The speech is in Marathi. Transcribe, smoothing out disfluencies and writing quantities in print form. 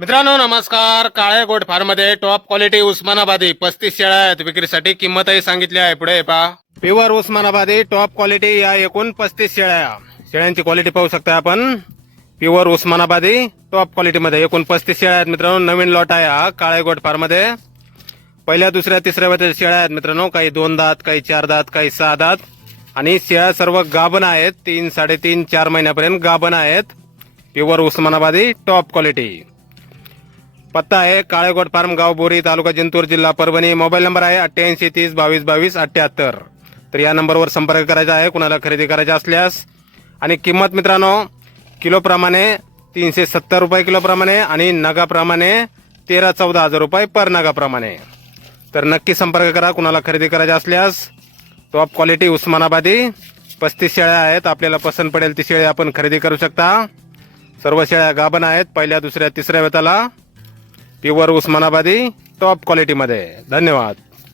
मित्रांनो नमस्कार. काळे गोट फार्म मध्ये टॉप क्वालिटी उस्मानाबादी 35 शेळ्या आहेत विक्रीसाठी. किंमतही सांगितली आहे, पुढे पहा. प्युअर उस्मानाबादी टॉप क्वालिटी या एकूण 35 शेळ्या. शेळ्यांची क्वालिटी पाहू शकता आपण. प्युअर उस्मानाबादी टॉप क्वालिटी मध्ये एकूण 35 शेळ्या आहेत मित्रांनो. नवीन लॉट आहे हा काळे गोट फार्म मध्ये. पहिल्या दुसऱ्या तिसऱ्या वेळेच्या शेळ्या आहेत मित्रांनो. काही 2 दात, काही 4 दात, काही 6 दात आणि शेळ्या सर्व गाभण आहेत. 3, 3.5, 4 महिन्यापर्यंत गाभण आहेत. प्युअर उस्मानाबादी टॉप क्वालिटी. पत्ता आहे काळेगोट फार्म, गाव बोरी, तालुका जिंतूर, जिल्हा परभणी. मोबाईल नंबर आहे 88 30 22 22 78. तर या नंबरवर संपर्क करायचा आहे कुणाला खरेदी करायची असल्यास. आणि किंमत मित्रांनो किलोप्रमाणे 370 रुपये किलोप्रमाणे आणि नगाप्रमाणे 13-14 हजार रुपये पर नगाप्रमाणे. तर नक्की संपर्क करा कुणाला खरेदी करायची असल्यास. टॉप क्वालिटी उस्मानाबादी 35 शेळ्या आहेत. आपल्याला पसंत पडेल ती शेळी आपण खरेदी करू शकता. सर्व शेळ्या गाभण आहेत. पहिल्या दुसऱ्या तिसऱ्या वेताला. प्युअर उस्मानाबादी टॉप क्वालिटी मध्ये. धन्यवाद.